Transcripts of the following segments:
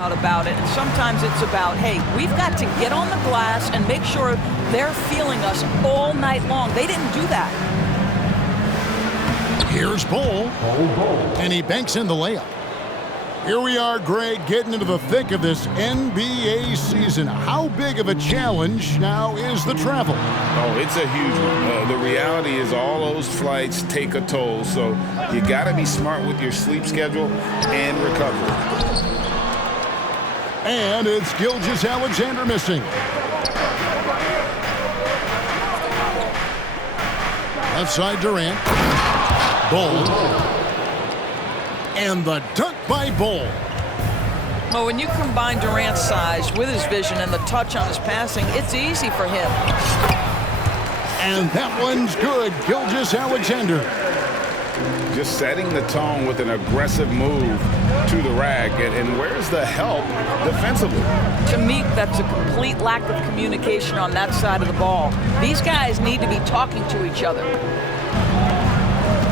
about it, and sometimes it's about, hey, we've got to get on the glass and make sure they're feeling us all night long. They didn't do that. Here's Bull, and he banks in the layup. Here we are, Greg, getting into the thick of this NBA season. How big of a challenge now is the travel? Oh, it's a huge one. The reality is all those flights take a toll, so you got to be smart with your sleep schedule and recovery. And it's Gilgeous-Alexander missing. Left side Durant. Bull. And the dunk by Bull. Well, when you combine Durant's size with his vision and the touch on his passing, it's easy for him. And that one's good. Gilgeous-Alexander. Just setting the tone with an aggressive move to the rack. And where's the help defensively? To me, that's a complete lack of communication on that side of the ball. These guys need to be talking to each other.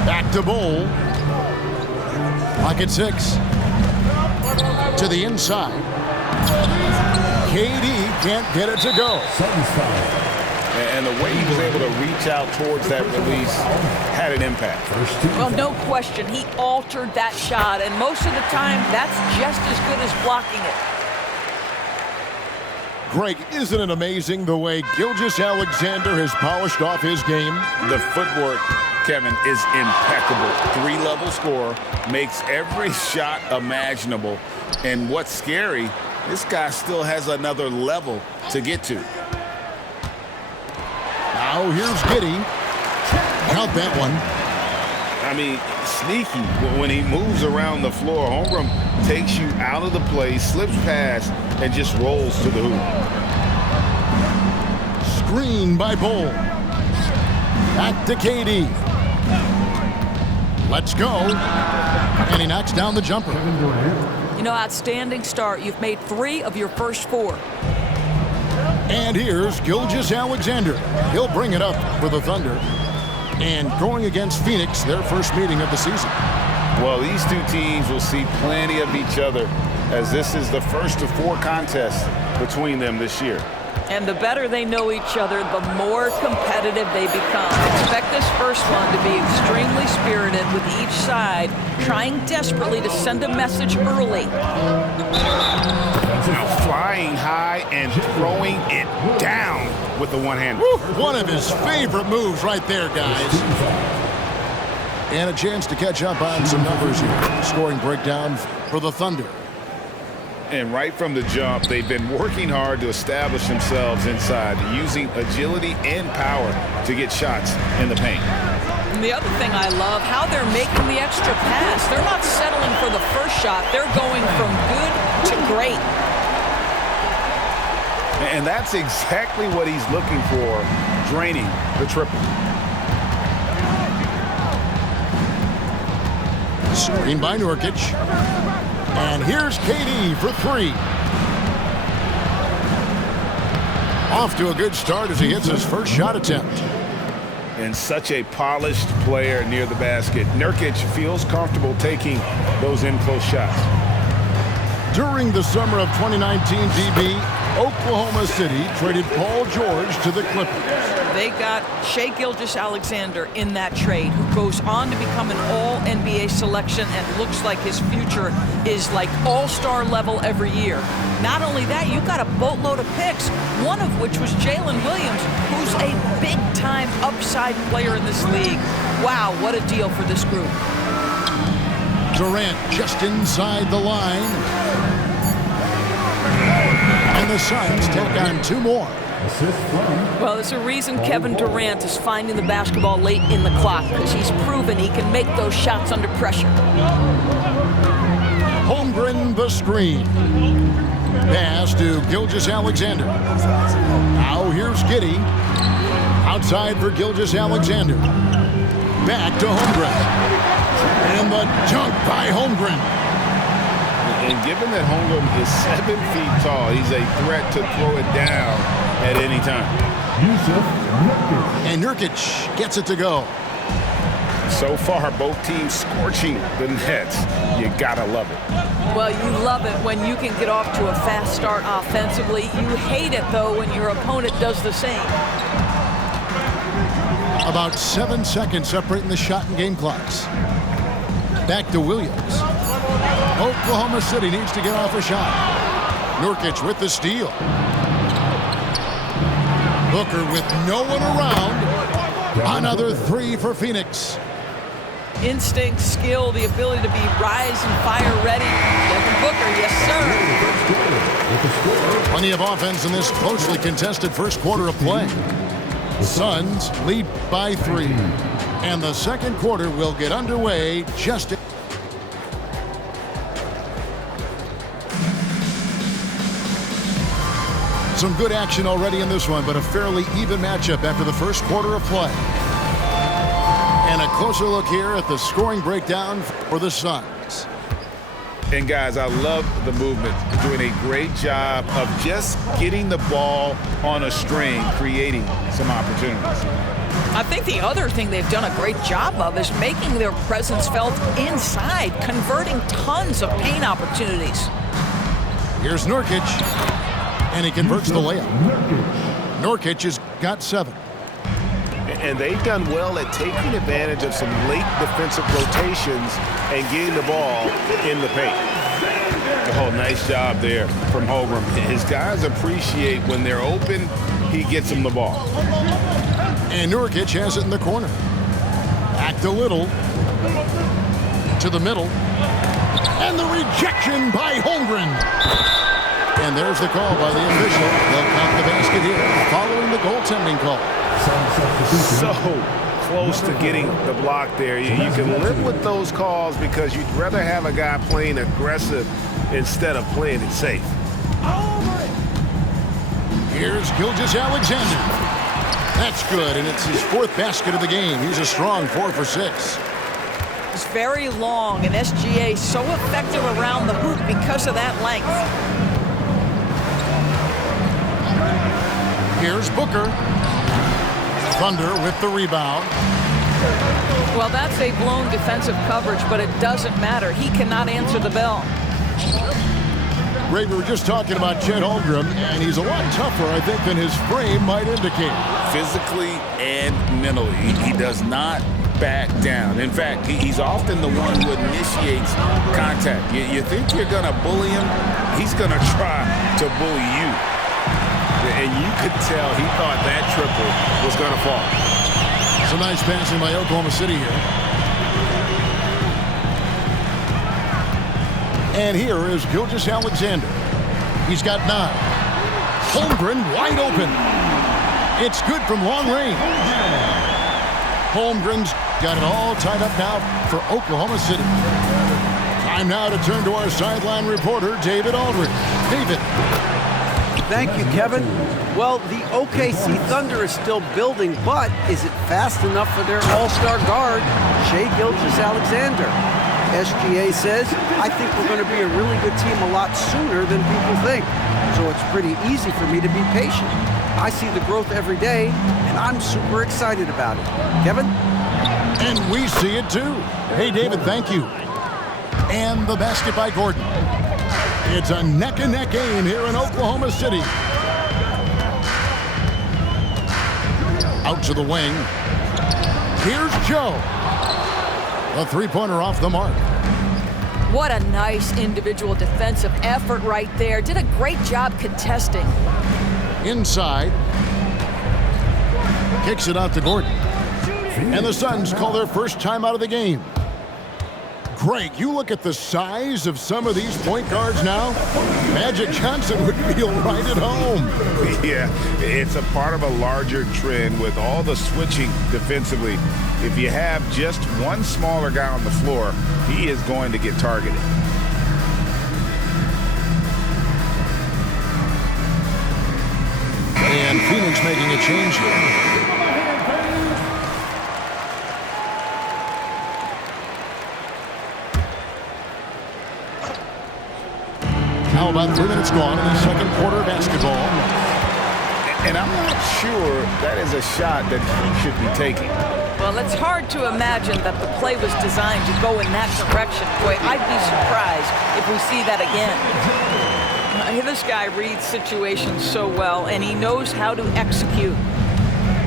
Back to Bull. Pocket 6. To the inside. KD can't get it to go. And the way he was able to reach out towards that release had an impact. Well, no question. He altered that shot, and most of the time, that's just as good as blocking it. Greg, isn't it amazing the way Gilgeous-Alexander has polished off his game? The footwork, Kevin, is impeccable. 3-level scorer, makes every shot imaginable. And what's scary, this guy still has another level to get to. Now here's Giddey. Count that one. I mean, sneaky. When he moves around the floor, Holmgren takes you out of the play, slips past, and just rolls to the hoop. Screen by Bull. Back to KD. Let's go. And he knocks down the jumper. You know, outstanding start. You've made 3 of your first 4. And here's Gilgeous-Alexander. He'll bring it up for the Thunder. And going against Phoenix, their first meeting of the season. Well, these two teams will see plenty of each other, as this is the first of 4 contests between them this year. And the better they know each other, the more competitive they become. Expect this first one to be extremely spirited, with each side trying desperately to send a message early. Now flying high and throwing it down with the one hand. Woo, one of his favorite moves right there, guys. And a chance to catch up on some numbers here. Scoring breakdown for the Thunder. And right from the jump, they've been working hard to establish themselves inside, using agility and power to get shots in the paint. And the other thing I love, how they're making the extra pass. They're not settling for the first shot. They're going from good to great. And that's exactly what he's looking for, draining the triple. Screen by Nurkic. And here's KD for 3. Off to a good start as he hits his first shot attempt. And such a polished player near the basket. Nurkic feels comfortable taking those in-close shots. During the summer of 2019, DB, Oklahoma City traded Paul George to the Clippers. They got Shai Gilgeous-Alexander in that trade, who goes on to become an all-NBA selection and looks like his future is like all-star level every year. Not only that, you got a boatload of picks, one of which was Jalen Williams, who's a big-time upside player in this league. Wow, what a deal for this group. Durant just inside the line. And the Suns tack on 2 more. Well, there's a reason Kevin Durant is finding the basketball late in the clock, because he's proven he can make those shots under pressure. Holmgren the screen. Pass to Gilgeous-Alexander. Now here's Giddey. Outside for Gilgeous-Alexander. Back to Holmgren. And the dunk by Holmgren. And given that Holmgren is 7 feet tall, he's a threat to throw it down at any time. And Nurkic gets it to go. So far, both teams scorching the nets. You gotta love it. Well, you love it when you can get off to a fast start offensively. You hate it, though, when your opponent does the same. About 7 seconds separating the shot and game clocks. Back to Williams. Oklahoma City needs to get off a shot. Nurkic with the steal. Booker with no one around. Another three for Phoenix. Instinct, skill, the ability to be rise and fire ready. Devin Booker, yes, sir. Plenty of offense in this closely contested first quarter of play. The Suns lead by 3. And the second quarter will get underway just some good action already in this one, but a fairly even matchup after the first quarter of play. And a closer look here at the scoring breakdown for the Suns. And guys, I love the movement. Doing a great job of just getting the ball on a string, creating some opportunities. I think the other thing they've done a great job of is making their presence felt inside, converting tons of paint opportunities. Here's Nurkic, and he converts the layup. Nurkic has got 7. And they've done well at taking advantage of some late defensive rotations and getting the ball in the paint. Oh, nice job there from Holmgren. His guys appreciate when they're open, he gets them the ball. And Nurkic has it in the corner. Back to Little. To the middle. And the rejection by Holmgren. And there's the call by the official. They'll count the basket here following the goaltending call. So close to getting the block there. You can live with those calls because you'd rather have a guy playing aggressive instead of playing it safe. Here's Gilgeous-Alexander. That's good, and it's his 4th basket of the game. He's a strong 4 for 6. It's very long, and SGA so effective around the hoop because of that length. Here's Booker. Thunder with the rebound. Well, that's a blown defensive coverage, but it doesn't matter. He cannot answer the bell. Ray, we were just talking about Chet Holmgren, and he's a lot tougher, I think, than his frame might indicate. Physically and mentally, he does not back down. In fact, he's often the one who initiates contact. You think you're going to bully him, he's going to try to bully you. And you could tell he thought that triple was going to fall. Some nice passing by Oklahoma City here. And here is Gilgeous-Alexander. He's got 9. Holmgren wide open. It's good from long range. Holmgren's got it all tied up now for Oklahoma City. Time now to turn to our sideline reporter, David Aldridge. David. Thank you, Kevin. Well, the OKC Thunder is still building, but is it fast enough for their all-star guard, Shai Gilgeous-Alexander? SGA says, I think we're going to be a really good team a lot sooner than people think. So it's pretty easy for me to be patient. I see the growth every day, and I'm super excited about it. Kevin? And we see it too. Hey, David, thank you. And the basket by Gordon. It's a neck-and-neck game here in Oklahoma City. Out to the wing. Here's Joe. A 3-pointer off the mark. What a nice individual defensive effort right there. Did a great job contesting. Inside. Kicks it out to Gordon. And the Suns call their first time out of the game. Greg, you look at the size of some of these point guards now. Magic Johnson would feel right at home. Yeah, it's a part of a larger trend with all the switching defensively. If you have just one smaller guy on the floor, he is going to get targeted. And Phoenix making a change here. Now about 3 minutes gone in the second quarter of basketball. And I'm not sure that is a shot that he should be taking. Well, Well, it's hard to imagine that the play was designed to go in that direction. Boy, I'd be surprised if we see that again. This guy reads situations so well, and he knows how to execute.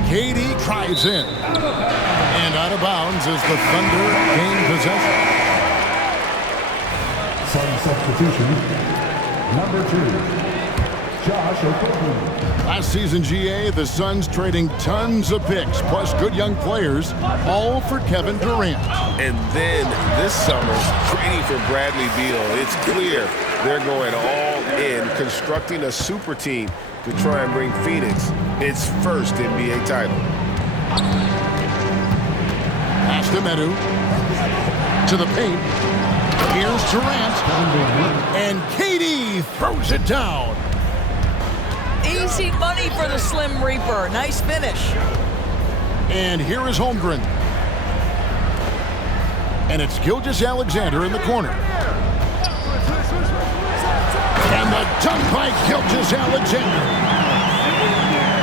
KD drives in. And out of bounds as the Thunder gain possession. Some substitution. Number 2, Josh Okogie. Last season, GA, the Suns trading tons of picks, plus good young players, all for Kevin Durant. And then this summer, trading for Bradley Beal. It's clear they're going all in, constructing a super team to try and bring Phoenix its first NBA title. Pass to Medu. To the paint. Here's Durant. And KD throws it down. Easy money for the Slim Reaper. Nice finish. And here is Holmgren. And it's Gilgeous-Alexander in the corner. And the dunk by Gilgeous-Alexander.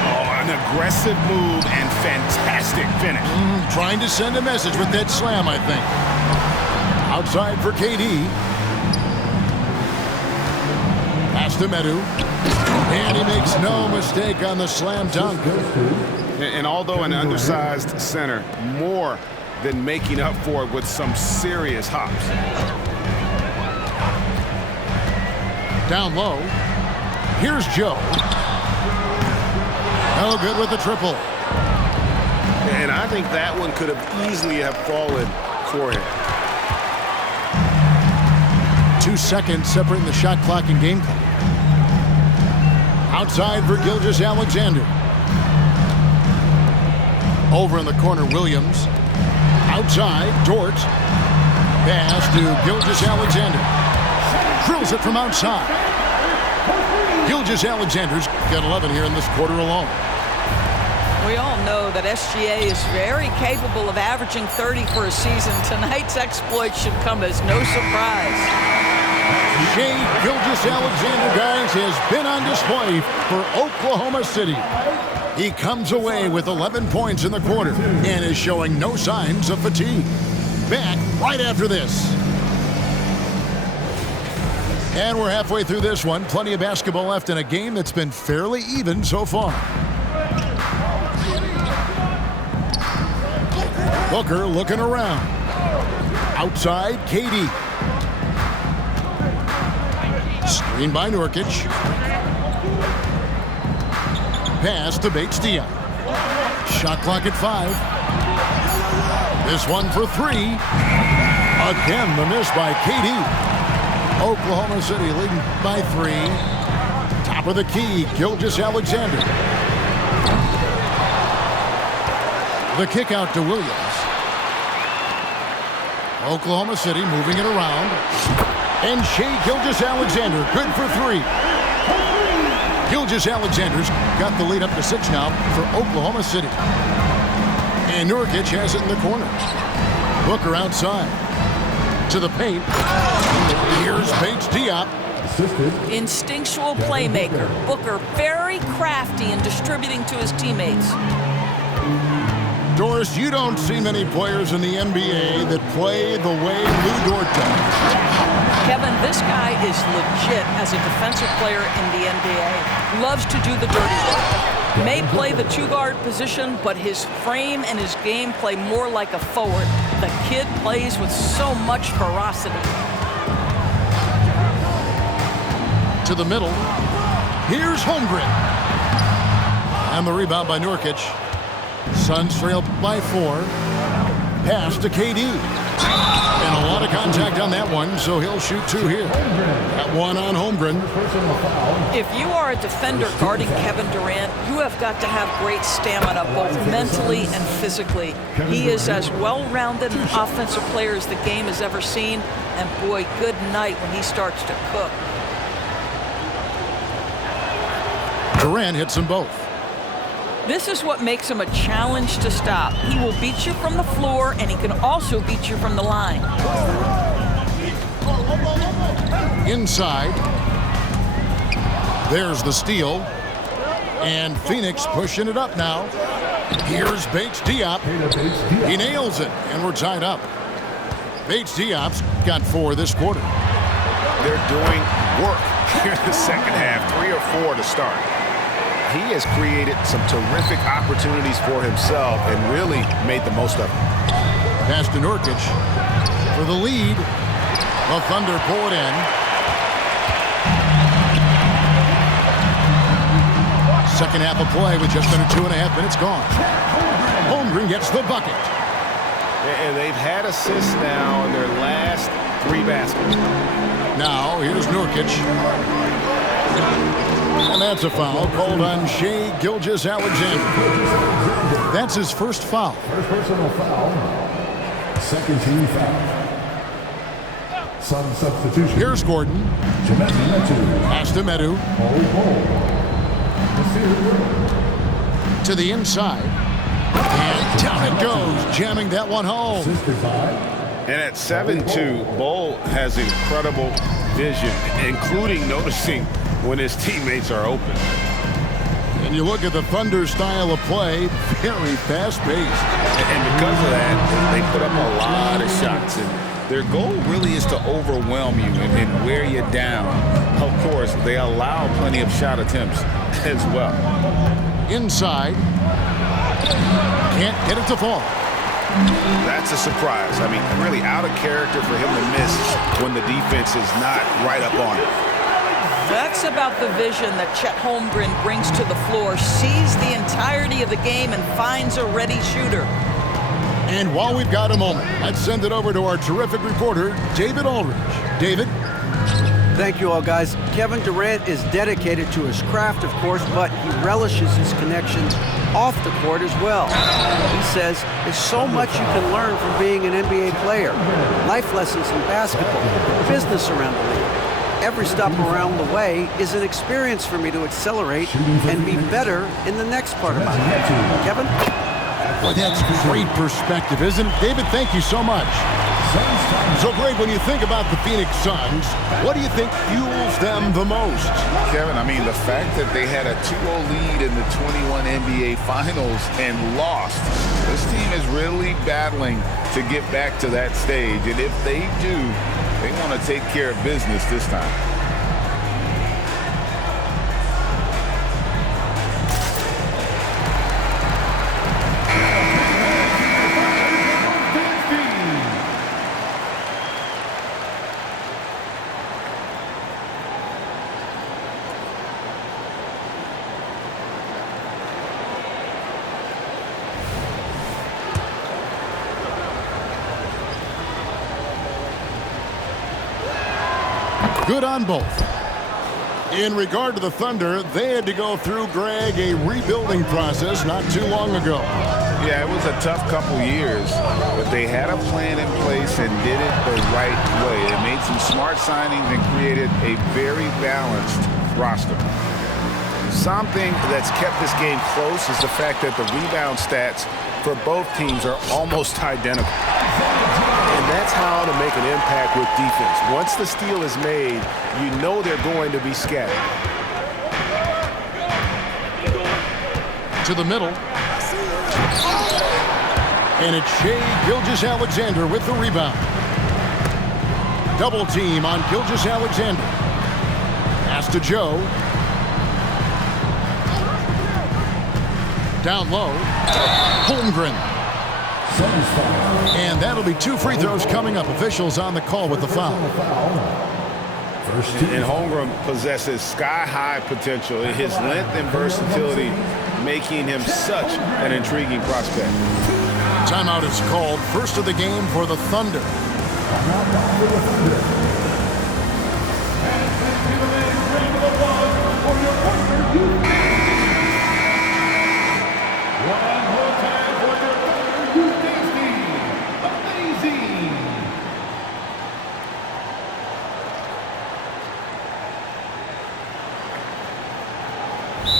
Oh, an aggressive move and fantastic finish. Trying to send a message with that slam, I think. Outside for KD. Pass to Medu. And he makes no mistake on the slam dunk. And although an undersized center, more than making up for it with some serious hops. Down low. Here's Joe. No good with the triple. And I think that one could have easily have fallen for him. 2 seconds separating the shot clock and game clock. Outside for Gilgeous-Alexander. Over in the corner, Williams. Outside, Dort. Pass to Gilgeous-Alexander. Drills it from outside. Gilgeous-Alexander's got 11 here in this quarter alone. We all know that SGA is very capable of averaging 30 for a season. Tonight's exploit should come as no surprise. Shai Gilgeous-Alexander, guys, has been on display for Oklahoma City. He comes away with 11 points in the quarter and is showing no signs of fatigue. Back right after this. And we're halfway through this one. Plenty of basketball left in a game that's been fairly even so far. Booker looking around. Outside, KD. Screen by Nurkic. Pass to Bates-Diop. Shot clock at 5. This one for 3. Again, the miss by KD. Oklahoma City leading by 3. Top of the key, Gilgeous-Alexander. The kick out to Williams. Oklahoma City moving it around. And Shai Gilgeous-Alexander, good for 3. Gilgeous-Alexander's got the lead up to 6 now for Oklahoma City. And Nurkic has it in the corner. Booker outside. To the paint. Here's Bates-Diop. Instinctual playmaker. Booker very crafty in distributing to his teammates. Doris, you don't see many players in the NBA that play the way Lou Dort does. Kevin, this guy is legit as a defensive player in the NBA. Loves to do the dirty work. May play the 2-guard position, but his frame and his game play more like a forward. The kid plays with so much ferocity. To the middle. Here's Holmgren. And the rebound by Nurkic. Suns trail by 4. Pass to KD. And a lot of contact on that one, so he'll shoot 2 here. That one on Holmgren. If you are a defender guarding Kevin Durant, you have got to have great stamina, both mentally and physically. He is as well-rounded an offensive player as the game has ever seen, and boy, good night when he starts to cook. Durant hits them both. This is what makes him a challenge to stop. He will beat you from the floor, and he can also beat you from the line. Inside. There's the steal. And Phoenix pushing it up now. Here's Bates Diop. Taylor Bates Diop. He nails it, and we're tied up. Bates Diop's got 4 this quarter. They're doing work here in the second half, 3 or 4 to start. He has created some terrific opportunities for himself and really made the most of them. Pass to Nurkic for the lead. The Thunder pull it in. Second half of play with just under 2.5 minutes gone. Holmgren gets the bucket. And they've had assists now in their last 3 baskets. Now, here's Nurkic. And that's a foul called on Shai Gilgeous-Alexander. That's his first foul. First personal foul. Second team foul. Sun substitution. Here's Gordon. Chimezie Metu. Pass to Metu. Bol. To the inside. And down it goes, jamming that one home. Assisted by. And at 7'2", Bol has incredible vision, including noticing when his teammates are open. And you look at the Thunder style of play, very fast-paced. And because of that, they put up a lot of shots. And their goal really is to overwhelm you and wear you down. Of course, they allow plenty of shot attempts as well. Inside. Can't get it to fall. That's a surprise. I mean, really out of character for him to miss when the defense is not right up on it. That's about the vision that Chet Holmgren brings to the floor, sees the entirety of the game and finds a ready shooter. And while we've got a moment, let's send it over to our terrific reporter, David Aldridge. David? Thank you all, guys. Kevin Durant is dedicated to his craft, of course, but he relishes his connections off the court as well. He says there's so much you can learn from being an NBA player. Life lessons in basketball, business around the league. Every stop around the way is an experience for me to accelerate and be better in the next part of my life. Kevin? Well, that's great perspective, isn't it? David, thank you so much. So, Greg, when you think about the Phoenix Suns, what do you think fuels them the most? Kevin, I mean, the fact that they had a 2-0 lead in the 21 NBA Finals and lost. This team is really battling to get back to that stage. And if they do, they want to take care of business this time. Good on both. In regard to the Thunder, they had to go through, Greg, a rebuilding process not too long ago. Yeah, it was a tough couple years, but they had a plan in place and did it the right way. They made some smart signings and created a very balanced roster. Something that's kept this game close is the fact that the rebound stats for both teams are almost identical. And that's how to make an impact with defense. Once the steal is made, you know they're going to be scattered. To the middle. And it's Shai Gilgeous-Alexander with the rebound. Double team on Gilgeous-Alexander. Pass to Joe. Down low. Holmgren. And that'll be 2 free throws coming up. Officials on the call with the foul. And Holmgren possesses sky-high potential. His length and versatility making him such an intriguing prospect. Timeout is called. First of the game for the Thunder.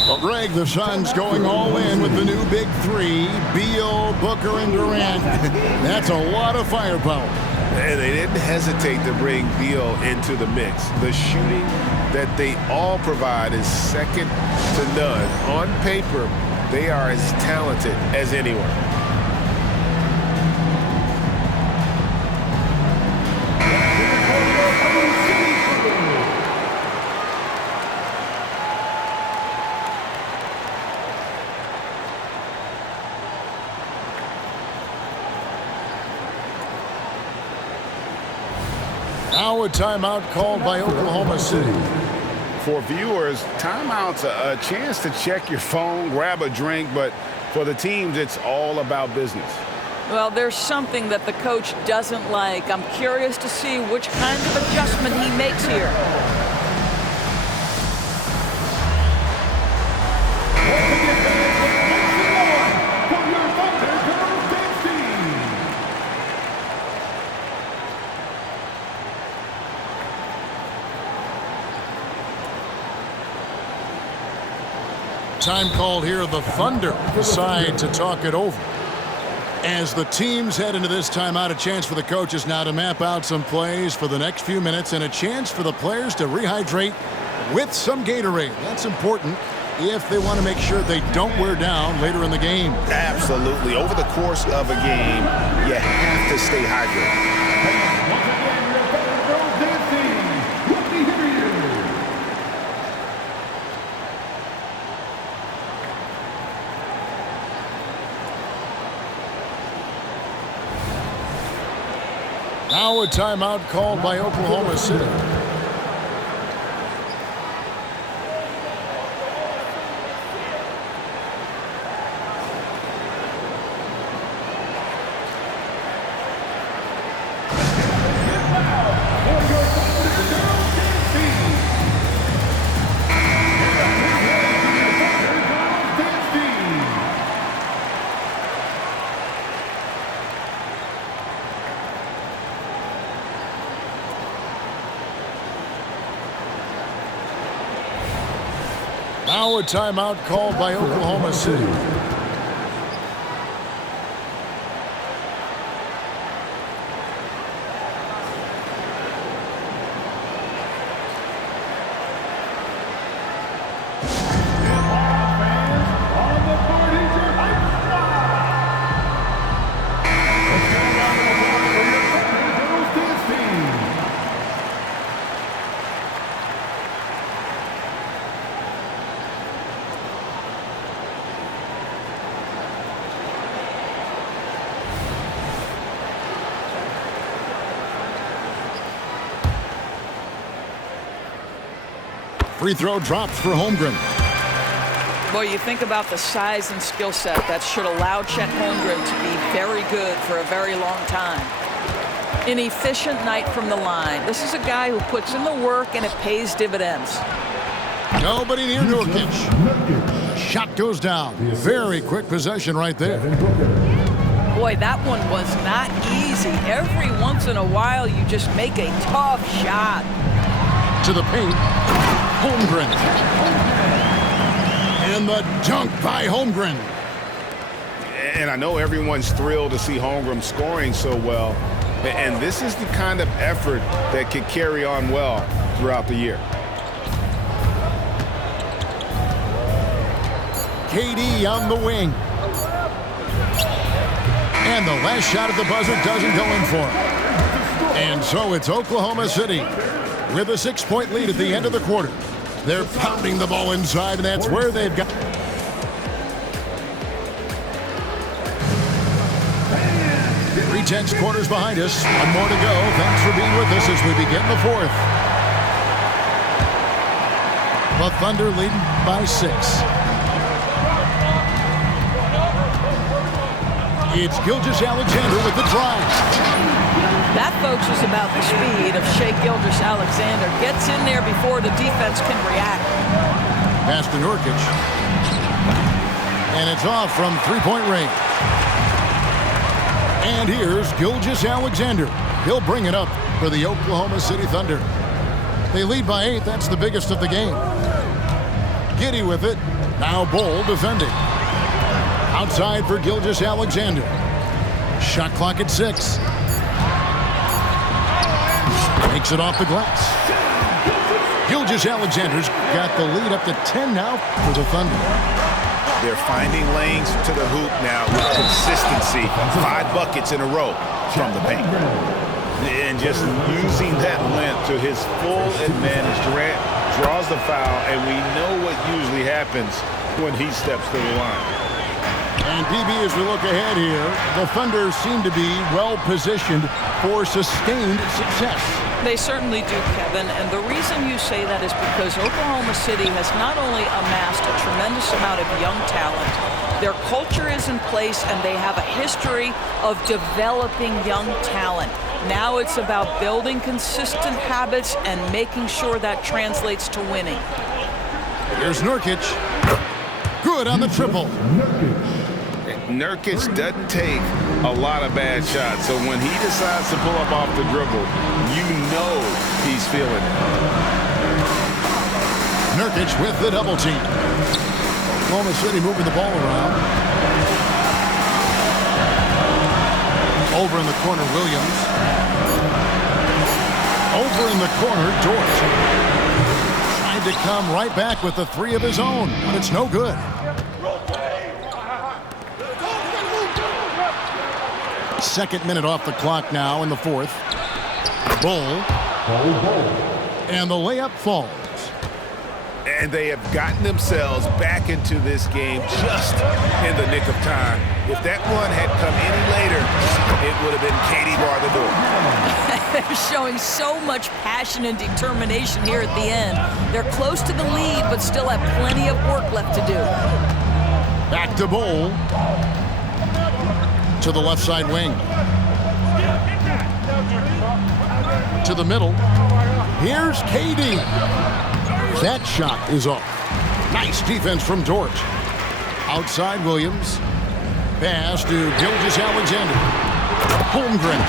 Well, Greg, the Suns going all in with the new big 3, Beal, Booker, and Durant. That's a lot of firepower. And they didn't hesitate to bring Beal into the mix. The shooting that they all provide is second to none. On paper, They are as talented as anyone. Now a timeout called by Oklahoma City. For viewers, timeout's a chance to check your phone, grab a drink, but for the teams, it's all about business. Well, there's something that the coach doesn't like. I'm curious to see which kind of adjustment he makes here. Time called here, the Thunder decide to talk it over. As the teams head into this timeout, a chance for the coaches now to map out some plays for the next few minutes and a chance for the players to rehydrate with some Gatorade. That's important if they want to make sure they don't wear down later in the game. Absolutely. Over the course of a game, you have to stay hydrated. Now a timeout called by Oklahoma City. Now a timeout called by Oklahoma City. Free throw drops for Holmgren. Boy, you think about the size and skill set that should allow Chet Holmgren to be very good for a very long time. An efficient night from the line. This is a guy who puts in the work and it pays dividends. Nobody near Nurkic. Shot goes down. Very quick possession right there. Boy, that one was not easy. Every once in a while, you just make a tough shot. To the paint. Holmgren. And the dunk by Holmgren. And I know everyone's thrilled to see Holmgren scoring so well. And this is the kind of effort that can carry on well throughout the year. KD on the wing. And the last shot at the buzzer doesn't go in for him. And so it's Oklahoma City with a 6-point lead at the end of the quarter. They're pounding the ball inside, and that's where they've got. 3 quarters behind us. One more to go. Thanks for being with us as we begin the fourth. The Thunder leading by 6. It's Gilgeous-Alexander with the drive. That, folks, is about the speed of Shai Gilgeous-Alexander. Gets in there before the defense can react. Pass to Nurkic. And it's off from three-point range. And here's Gilgeous-Alexander. He'll bring it up for the Oklahoma City Thunder. They lead by 8. That's the biggest of the game. Giddey with it. Now Bol defending. Outside for Gilgeous-Alexander. Shot clock at 6. Takes it off the glass. Gilgeous-Alexander's got the lead up to 10 now for the Thunder. They're finding lanes to the hoop now with consistency. 5 buckets in a row from the paint. And just using that length to his full advantage. Durant draws the foul, and we know what usually happens when he steps to the line. And DB, as we look ahead here, the Thunder seem to be well-positioned for sustained success. They certainly do, Kevin, and the reason you say that is because Oklahoma City has not only amassed a tremendous amount of young talent, their culture is in place and they have a history of developing young talent. Now it's about building consistent habits and making sure that translates to winning. Here's Nurkic. Good on the triple. Nurkic doesn't take a lot of bad shots, so when he decides to pull up off the dribble, you know he's feeling it. Nurkic with the double team. Oklahoma City moving the ball around. Over in the corner, Williams. Over in the corner, Dort. Tried to come right back with the 3 of his own, but it's no good. Second minute off the clock now in the fourth. Bull. And the layup falls. And they have gotten themselves back into this game just in the nick of time. If that one had come any later, it would have been Katie bar the door. They're showing so much passion and determination here at the end. They're close to the lead, but still have plenty of work left to do. Back to Bull. To the left side wing. To the middle. Here's KD. That shot is off. Nice defense from Dort. Outside Williams. Pass to Gilgeous-Alexander. Holmgren.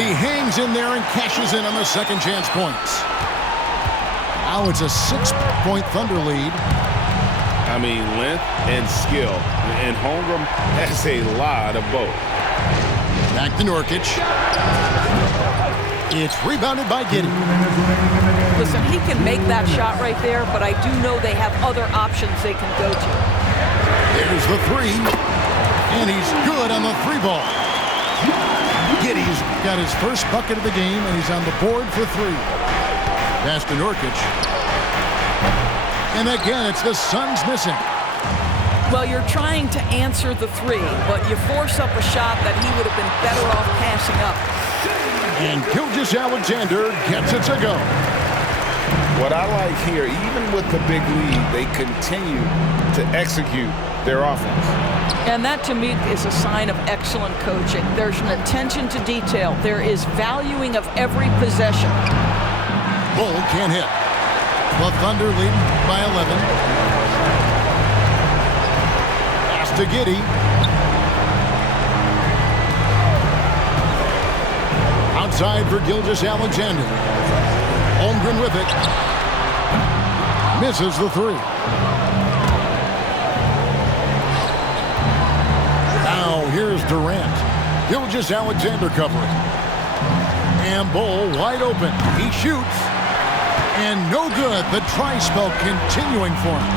He hangs in there and cashes in on the second chance points. Now it's a 6-point Thunder lead. I mean, length and skill. And Holmgren has a lot of both. Back to Nurkic. It's rebounded by Giddey. Listen, he can make that shot right there, but I do know they have other options they can go to. There's the 3. And he's good on the 3 ball. Giddey's got his first bucket of the game, and he's on the board for 3. Pass to Nurkic. And again, it's the Suns missing. Well, you're trying to answer the 3, but you force up a shot that he would have been better off passing up. And Gilgeous-Alexander gets it to go. What I like here, even with the big lead, they continue to execute their offense. And that, to me, is a sign of excellent coaching. There's an attention to detail. There is valuing of every possession. Bull can't hit. The Thunder lead by 11. Pass to Giddey. Outside for Gilgeous-Alexander. Holmgren with it. Misses the 3. Now here's Durant. Gilgeous-Alexander covering. And Bull wide open. He shoots. And no good. The try spell continuing for him.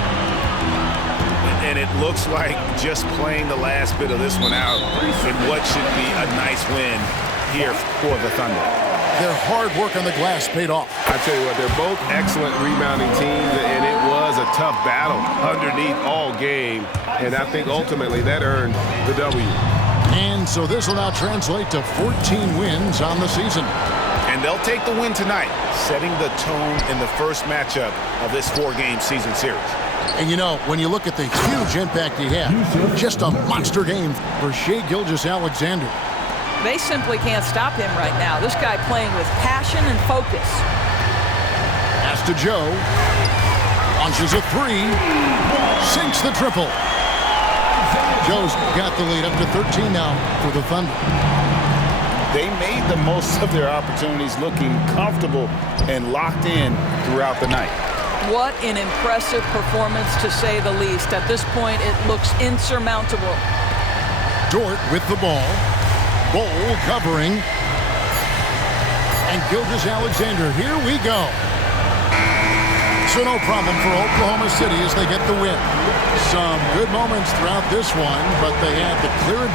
And it looks like just playing the last bit of this one out in what should be a nice win here for the Thunder. Their hard work on the glass paid off. I tell you what, they're both excellent rebounding teams, and it was a tough battle underneath all game. And I think ultimately that earned the W. And so this will now translate to 14 wins on the season. And they'll take the win tonight, setting the tone in the first matchup of this 4-game season series. And you know, when you look at the huge impact he had, just a monster game for Shai Gilgeous-Alexander. They simply can't stop him right now. This guy playing with passion and focus. Pass to Joe. Launches a 3. Sinks the triple. Joe's got the lead up to 13 now for the Thunder. They made the most of their opportunities, looking comfortable and locked in throughout the night. What an impressive performance, to say the least. At this point, it looks insurmountable. Dort with the ball. Bull covering. And Gilgeous-Alexander, here we go. So no problem for Oklahoma City as they get the win. Some good moments throughout this one, but they had the clear